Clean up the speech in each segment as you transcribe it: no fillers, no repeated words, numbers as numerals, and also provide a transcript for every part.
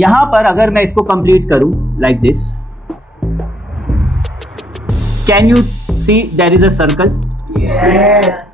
यहां पर अगर मैं इसको कंप्लीट करूं like this, can you see there is a circle?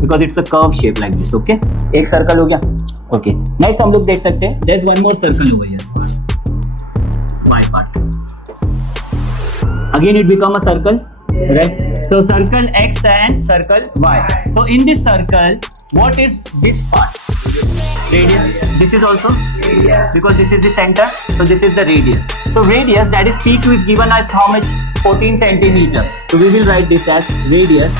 Because it's a curve shape like this. Okay, एक सर्कल हो गया. ओके, नेक्स्ट हम लोग देख सकते हैं there is one more circle over here, Y part. Again it become a circle, right? So circle x and circle y. So in this circle, what is this part? Radius. This is also radius because this is the center. So this is the radius. So radius, that is PQ, is given as how much? 14 centimeter. So we will write this as radius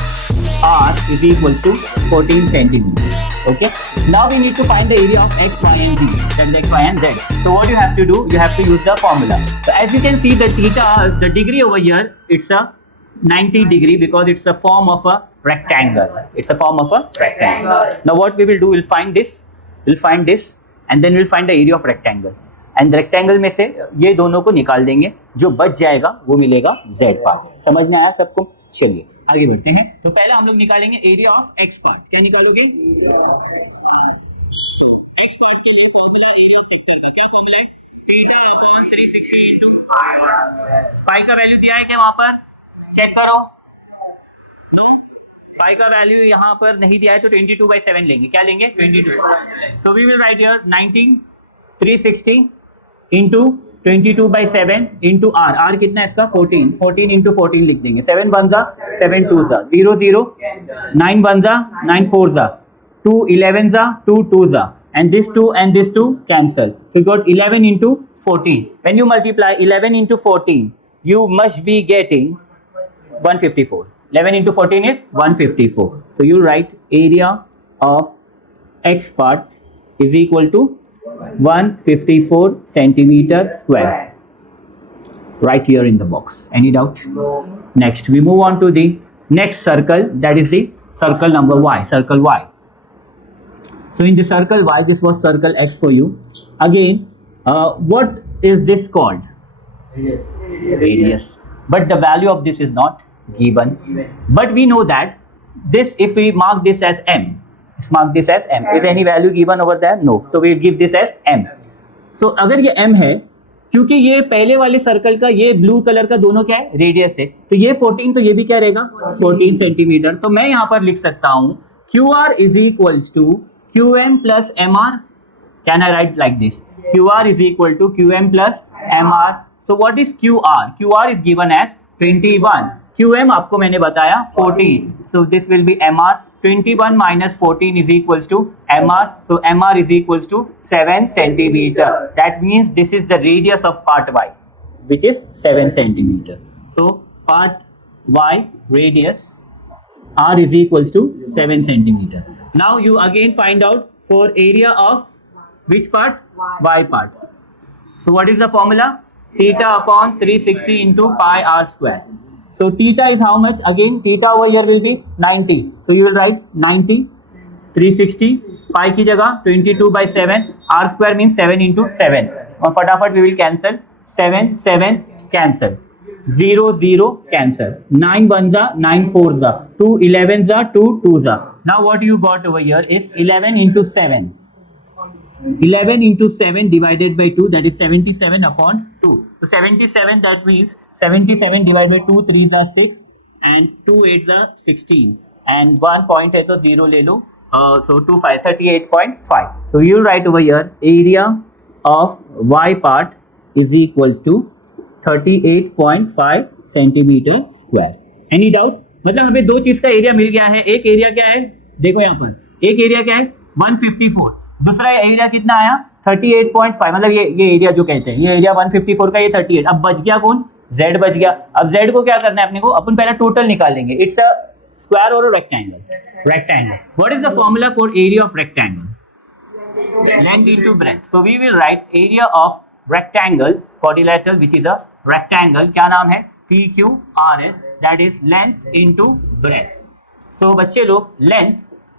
r is equal to 14 centimeter. Okay. Now we need to find the area of x, y and z. That is x, y and z. So what you have to do? You have to use the formula. So as you can see, the theta, the degree over here, it's a 90 degree because it's a form of a rectangle. It's a form of a rectangle. Now what we will do, we'll find this and then we'll find the area of rectangle. And rectangle में से ये दोनों को निकाल देंगे, जो बच जाएगा वो मिलेगा z पार्ट. समझ में आया सबको? चलिए आगे बढ़ते हैं. तो पहला हम लोग निकालेंगे एरिया ऑफ x पार्ट. क्या निकालोगे? x पार्ट के लिए फॉर्मूला एरिया ऑफ सेक्टर का क्या फॉर्मूला है? थीटा अपॉन 360 इनटू पाई का वैल्यू दिया है क्या वहां पर? चेक करो. तो पाई का वैल्यू यहाँ पर नहीं दिया है तो 22/7 लेंगे. क्या लेंगे? 22. So we will write here 19 360 into 22/7 into R. R कितना है इसका? 14. 14 इंटू 14 लिख देंगे. 7 1 जा 7 2 जा 0 0 9 1 जा 9 4 जा 2 11 जा 2 2 जा and this 2 cancel. So you got 11 into 14. When you multiply 11 into 14, you must be getting 154. 11 into 14 is 154. So you write area of x part is equal to 154 centimeter square. Right here in the box. Any doubt? No. Next we move on to the next circle, that is the circle number y. Circle y. So in the circle y, this was circle x for you. Again, what is this called? Radius. But the value of this is not given. But we know that this, if we mark this as m, mark this as m. Is any value given over there? No. So we give this as m. So अगर ये m है, क्योंकि ये पहले वाले circle का ये blue colour का दोनों क्या है? रेडियस है. तो ये 14, तो ये भी क्या रहेगा? 14 सेंटीमीटर. तो मैं यहाँ पर लिख सकता हूँ QR is equals to QM plus MR. Can I write like this? QR is equal to QM plus MR. So what is QR? QR is given as 21. QM आपको मैंने बताया 14. So this will be MR. 21 minus 14 is equals to MR. So MR is equals to 7 centimeter. That means this is the radius of part Y, which is 7 centimeter. So part Y radius R is equals to 7 centimeter. Now you again find out for area of which part? Y part. So what is the formula? Theta upon 360 into pi r square. So theta is how much? Again theta over here will be 90. So you will write 90 360 pi की जगह 22/7. R square means 7 into 7. और फटाफट we will cancel. 7 7 cancel. 0 0 cancel. 9 1 जा 9 4 जा 2 11 जा 2 2 जा. Now what you got over here is 11 into 7. 11 into 7 divided by 2, that is 77 upon 2. So 77, that means 77 divided by 2 3s are 6 and 2 8s are 16 and 1 point है तो 0 ले लो. So 2 5 38.5. So you will write over here area of y part is equals to 38.5 centimeter square. Any doubt? मतलब हमें दो चीज का area मिल गया है. एक एरिया क्या है? देखो यहाँ पर एक एरिया क्या है? 154. दूसरा एरिया कितना आया? 38.5. मतलब ये एरिया जो कहते हैं, ये एरिया 154 का, ये 38. अब बच गया कौन? z बच गया. अब z को क्या करना है अपने को? अपन पहले टोटल निकाल लेंगे. इट्स अ स्क्वायर और rectangle. Rectangle. What is the formula for area of rectangle? Length into breadth. So we will write area of rectangle, quadrilateral, which is a rectangle. क्या नाम है? PQRS. That is length into breadth. So बच्चे लोग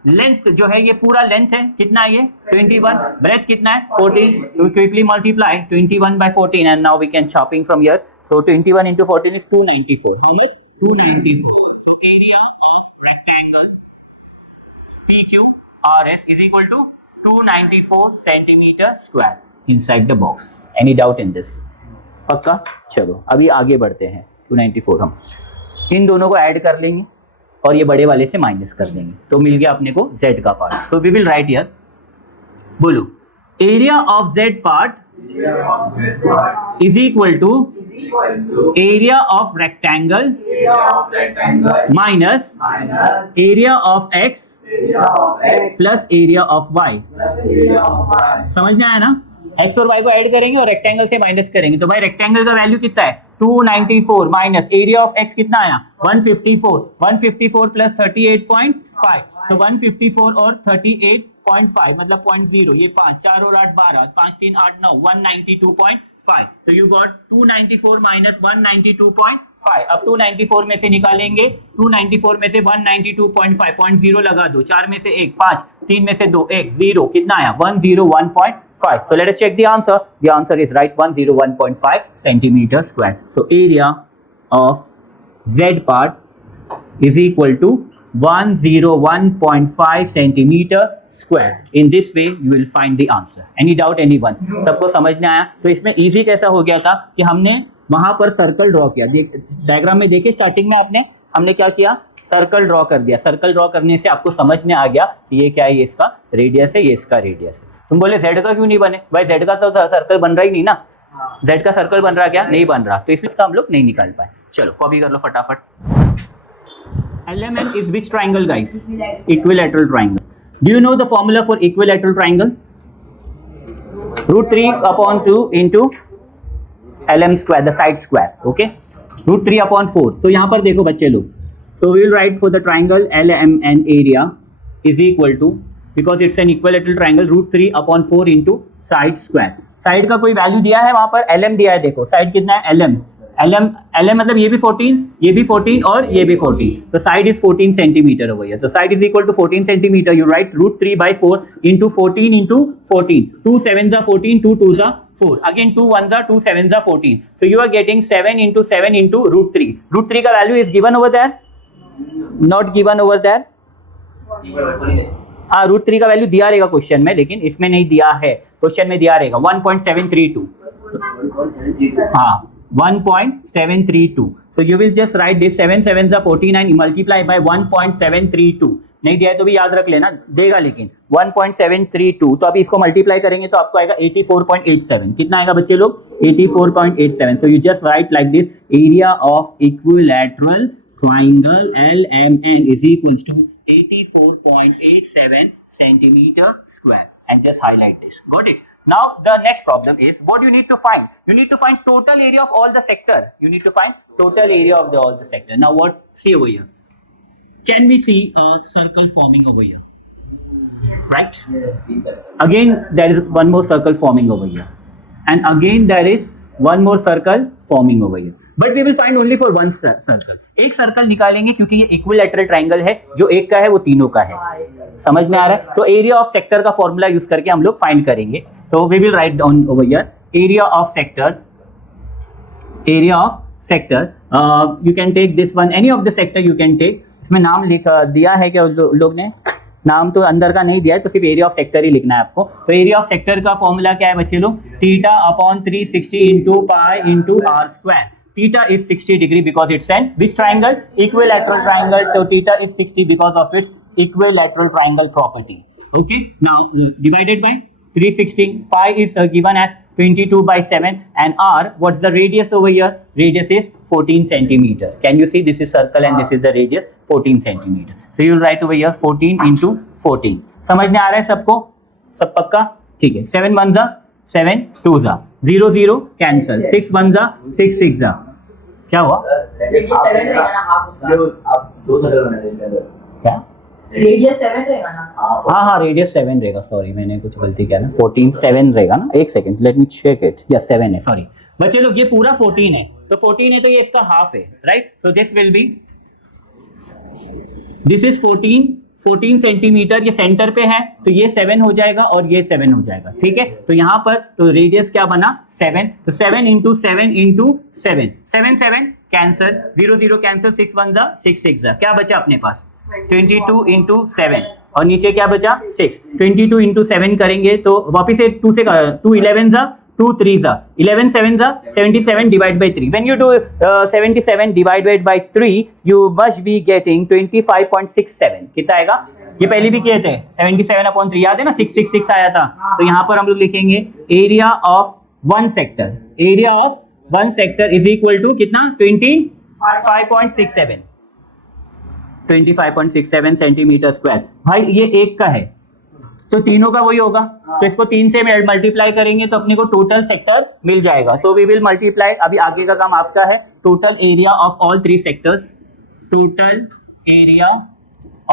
length जो है ये पूरा length है. कितना है ये? 21. ब्रेथ कितना है? 14. तो quickly multiply 21/14 and now we can chopping from here. So 21 into 14 is 294. How much? 294. So area of rectangle PQRS is equal to 294 centimeter square. Inside the box. Any doubt in this? पक्का? चलो अभी आगे बढ़ते हैं। 294 हम इन दोनों को add कर लेंगे और ये बड़े वाले से माइनस कर देंगे, तो मिल गया अपने को z का पार्ट। तो वी विल राइट हियर, बोलो area of z part is equal to area of rectangle minus area of x plus area of y। समझ में आया ना? x और y को ऐड करेंगे और रेक्टेंगल से माइनस करेंगे, तो भाई रेक्टेंगल का वैल्यू कितना है 294 माइनस एरिया ऑफ x कितना आया 154, 154 प्लस 38.5, तो 154 और 38.5 मतलब 0.0, ये 5 4 और 8 12, 5 3 8 9, 192.5, तो यू गॉट 294 माइनस 192.5। अब 294 में से निकालेंगे, 294 में से 192.5, 0.0 लगा दो, 4 में से 1 5, 3 में से 2 1 0, कितना आया 101.5। So let us check the answer. The answer is right, 101.5 centimeter square. So area of Z part is equal to 101.5 centimeter square. In this way you will find the answer. Any doubt anyone? सबको समझ में आया? तो इसमें easy कैसा हो गया था कि हमने वहां पर सर्कल ड्रॉ किया। डायग्राम में देखिए स्टार्टिंग में हमने क्या किया, सर्कल ड्रॉ कर दिया। सर्कल ड्रॉ करने से आपको समझ में आ गया कि ये क्या है, ये इसका रेडियस है, ये इसका रेडियस है। तुम बोले z का क्यों नहीं बने? भाई z का तो सर्कल बन रहा ही नहीं ना, z का सर्कल बन रहा क्या नहीं बन रहा, तो इसलिए इसका हम लोग नहीं निकाल पाए। चलो कॉपी कर लो फटाफट। LMN is which triangle guys? Equilateral triangle. Do you know the formula for equilateral triangle? √3/2 into LM square, the side square, okay? √3/4। तो यहाँ पर देखो बच्चे लोग, so we will write for the triangle LMN area is equal to, because it's an equilateral triangle, √3/4 into side square। Side का कोई value दिया है वहां पर, LM दिया है, देखो साइड कितना है LM मतलब ये भी 14, ये भी 14 और ये भी 14, तो side is 14 centimetre over here, so side is equal to 14 centimeter। you write √3/4 into 14 into 14, 2 7s are 14, 2 2s are 4, again 2 1s are 2 7s are 14, so you are getting 7 into 7 into √3। √3 का value is given over there, not given over there? हाँ √3 का value दिया रहेगा question में, लेकिन इसमें नहीं दिया है, क्वेश्चन में दिया रहेगा 1.732। हाँ 1.732, so you will just write this 7 7s are 49 multiply by 1.732। नहीं दिया है तो भी याद रख लेना, देगा लेकिन 1.732, तो अभी इसको मल्टीप्लाई करेंगे तो आपको आएगा 84.87। कितना आएगा बच्चे लोग 84.87। so you just write like this, area of equilateral triangle LMN is equals to 84.87 centimeter square, and just highlight this. Got it? Now the next problem is, what you need to find? You need to find total area of all the sector. You need to find total area of all the sector. Now what? See over here. Can we see a circle forming over here? Right? Again there is one more circle forming over here, and again there is one more circle forming over here. But we will find only for one circle. एक circle निकालेंगे क्योंकि ये equilateral triangle है, जो एक का है वो तीनों का है। समझ में आ रहा है? तो एरिया ऑफ सेक्टर का फॉर्मूला यूज करके हम लोग फाइंड करेंगे। तो we will write down over here, area of sector, you can take this one, any of the sector you can take. इसमें नाम दिया है क्या लोग ने? नाम तो अंदर का नहीं दिया है, तो सिर्फ एरिया ऑफ सेक्टर ही लिखना है आपको। तो एरिया ऑफ सेक्टर का फॉर्मूला क्या है बच्चे लोग? θ/360 into pi into r square। Theta is 60 degree because it's an which triangle? Equilateral triangle. So theta is 60 because of its equilateral triangle property. Okay. Now divided by 360. Pi is given as 22/7, and r, what's the radius over here? Radius is 14 centimeter. Can you see? This is circle and this is the radius 14 centimeter. So you will write over here 14 into 14. समझ में आ रहा है सबको? सब पक्का? ठीक है। 7 1s are 7 2s are 0 0 cancel, 6 1s are 6 6s are, क्या हुआ? क्या? रेडियस 7 रहेगा ना? हाँ रेडियस 7 रहेगा, सॉरी मैंने कुछ गलती किया ना, 14 7 रहेगा ना, एक second let me check it, yes 7 है, सॉरी बच्चे लोग, ये पूरा 14 है, तो 14 है तो ये इसका हाफ है, right? So this will be, this is 14 centimetre, ये सेंटर पे है तो ये 7 हो जाएगा और ये 7 हो जाएगा, ठीक है? तो यहाँ पर तो रेडियस क्या बना 7, तो 7 इंटू 7 इंटू 7, 7 7 कैंसिल, 0 0 कैंसिल, 6 1 6 6, क्या बचा अपने पास 22 इंटू 7, और नीचे क्या बचा 6। 22 इंटू 7 करेंगे तो वापिस से 2 से 2 11 जा 2 3 जा 11 7 जा 77 divide by 3। When you do 77 divided by 3 you must be getting 25.67। कितना आएगा? ये पहले भी किए थे 77/3, याद है ना 666 आया था। तो यहाँ पर हम लोग लिखेंगे area of one sector, area of one sector is equal to कितना 25.67 25.67 सेंटीमीटर स्क्वायर। भाई ये एक का है तो तीनों का वही होगा, तो इसको 3 से मल्टीप्लाई करेंगे तो अपने को टोटल सेक्टर मिल जाएगा। सो वी विल मल्टीप्लाई, अभी आगे का काम आपका है। Total area of all 3 sectors, total area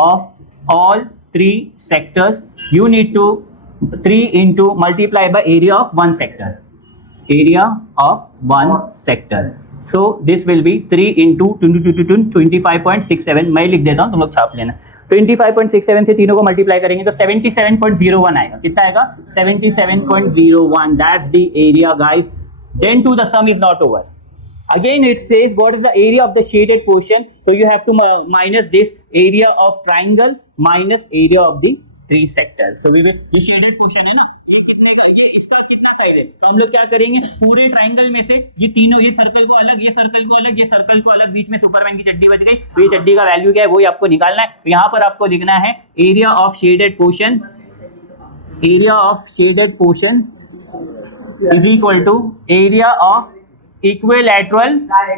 of all 3 sectors you need to 3 into multiply by area of one sector, area of one sector. So this will be 3 into 25.67। मैं लिख देता हूँ, तुम लोग छाप लेना। 25.67 से तीनों को मल्टीप्लाई करेंगे तो 77.01 आएगा। कितना आएगा? 77.01। That's the area guys. Then to the sum is not over. Again it says what is the area of the shaded portion, so you have to minus this area of triangle minus area of the 3 sector. So we will, ये shaded portion है ना, ये कितने का, ये इसका कितना side है, तो हम लोग क्या करेंगे पूरे ट्राइंगल में से ये तीनों, ये सर्कल को अलग, ये सर्कल को अलग, ये सर्कल को अलग, बीच में सुपरमैन की चड्डी बच गई, तो ये चड्डी का वैल्यू क्या है वही आपको निकालना है। तो यहाँ पर आपको लिखना है area of shaded portion, area of shaded portion is equal to area of equilateral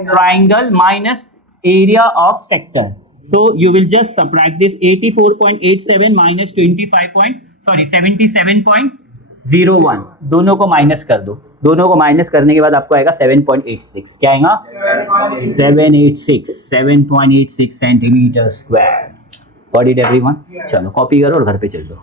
triangle minus area of sector. So you will just subtract this 84.87 minus 77.01, दोनों को माइनस कर दो। दोनों को माइनस करने के बाद आपको आएगा 7.86। क्या आएगा? 7.86 centimetre square. Got it everyone? चलो कॉपी करो और घर पे चल दो।